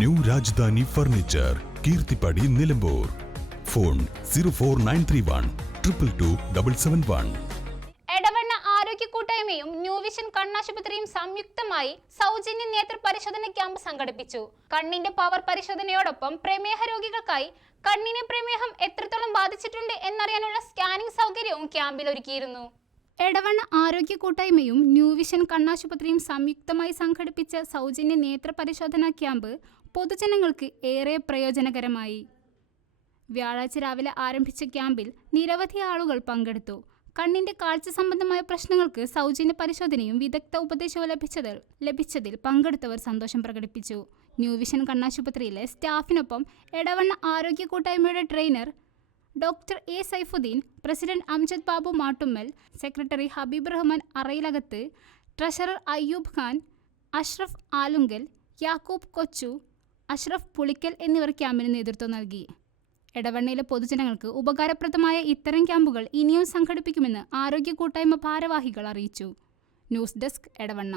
New Rajadhani furniture Keerthippadi Nilambur. Phone zero four nine three one triple two double seven one. Edavanna ആരോഗ്യ കൂട്ടായ്മയും new കണ്ണാശുപത്രിയും സംയുക്തമായി സൗജന്യ നേത്ര പരിശോധന ക്യാമ്പ് സംഘടിപ്പിച്ചു. കണ്ണിന്റെ പവർ പരിശോധനയോടൊപ്പം പ്രമേഹ രോഗികൾക്കായി കണ്ണിനെ പ്രമേഹം എത്രത്തോളം ബാധിച്ചിട്ടുണ്ട് എന്നറിയാനുള്ള സ്കാനിംഗ് സൗകര്യവും ക്യാമ്പിൽ ഒരുക്കിയിരുന്നു. എടവണ്ണ ആരോഗ്യ കൂട്ടായ്മയും ന്യൂവിഷൻ കണ്ണാശുപത്രിയും സംയുക്തമായി സംഘടിപ്പിച്ച സൗജന്യ നേത്ര പരിശോധനാ ക്യാമ്പ് പൊതുജനങ്ങൾക്ക് ഏറെ പ്രയോജനകരമായി. വ്യാഴാഴ്ച രാവിലെ ആരംഭിച്ച ക്യാമ്പിൽ നിരവധി ആളുകൾ പങ്കെടുത്തു. കണ്ണിന്റെ കാഴ്ച സംബന്ധമായ പ്രശ്നങ്ങൾക്ക് സൗജന്യ പരിശോധനയും വിദഗ്ധ ഉപദേശവും ലഭിച്ചതിൽ ലഭിച്ചതിൽ പങ്കെടുത്തവർ സന്തോഷം പ്രകടിപ്പിച്ചു. ന്യൂ വിഷൻ കണ്ണാശുപത്രിയിലെ സ്റ്റാഫിനൊപ്പം എടവണ്ണ ആരോഗ്യ കൂട്ടായ്മയുടെ trainer doctor A. Saifuddin president Amjad Babu Mattummal secretary Habeeb Rahman Arayilakath treasurer Ayyub Khan Ashraf Alungal Yakub Kochu Ashraf Pulikkal എന്നിവർ ക്യാമ്പിന് നേതൃത്വം നൽകി. എടവണ്ണയിലെ പൊതുജനങ്ങൾക്ക് ഉപകാരപ്രദമായ ഇത്തരം ക്യാമ്പുകൾ ഇനിയും സംഘടിപ്പിക്കുമെന്ന് ആരോഗ്യ കൂട്ടായ്മ ഭാരവാഹികൾ അറിയിച്ചു. News desk Edavanna.